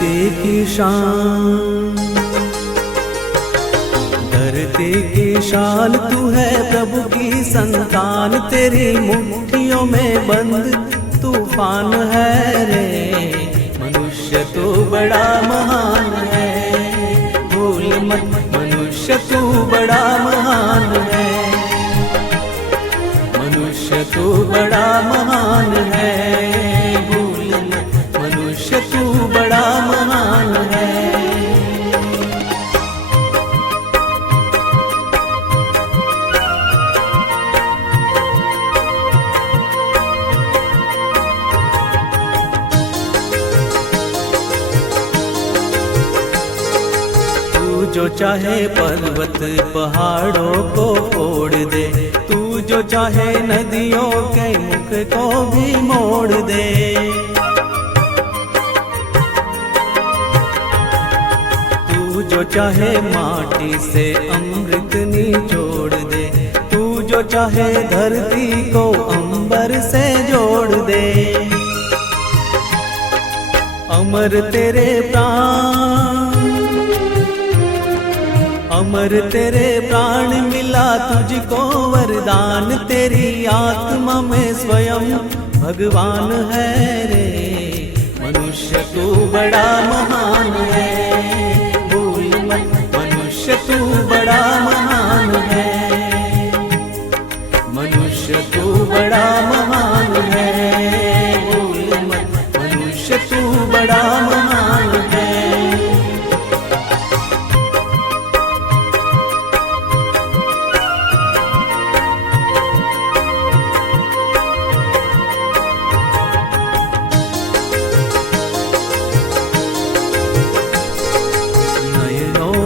धरती की शान, धरती की शान तू है प्रभु की संतान, तेरी मुट्ठियों में बंद तूफान है रे। मनुष्य तू बड़ा महान है, भूल मत मनुष्य तू बड़ा महान है, मनुष्य तू बड़ा महान है, भूल मत मनुष्य तू बड़ा महान है। जो चाहे पर्वत पहाड़ों को फोड़ दे, तू जो चाहे नदियों के मुख को भी मोड़ दे। तू जो चाहे माटी से अमृत निचोड़ दे, तू जो चाहे धरती को अंबर से जोड़ दे। अमर तेरे प्राण, अमर तेरे प्राण मिला तुझको वरदान, तेरी आत्मा में स्वयं भगवान है रे। मनुष्य तू बड़ा महान है, भूल मत मनुष्य तू बड़ा महान है, मनुष्य तू बड़ा महान है, भूल मत मनुष्य तू बड़ा महान है।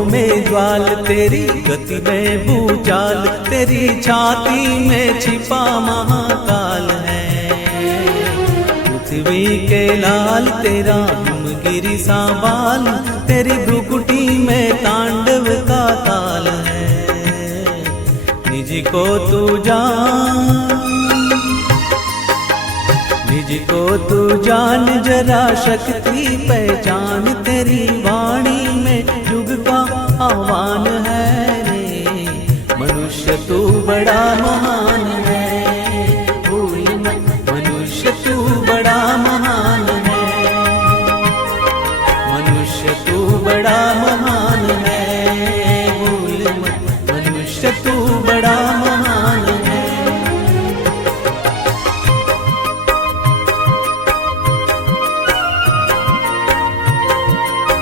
में ज्वाल तेरी गति में भूचाल, तेरी छाती में छिपा महाकाल है। पृथ्वी के लाल तेरा हिमगिरी सा बाल, तेरी भ्रुकुटी में तांडव का ताल है। निज को तू जान, निज को तू जान जरा शक्ति पहचान, तेरी वाणी में युग का आह्वान है रे। मनुष्य तू बड़ा महान है, भूल मत मनुष्य तू बड़ा महान है, मनुष्य तू बड़ा महान है, भूल मत मनुष्य तू बड़ा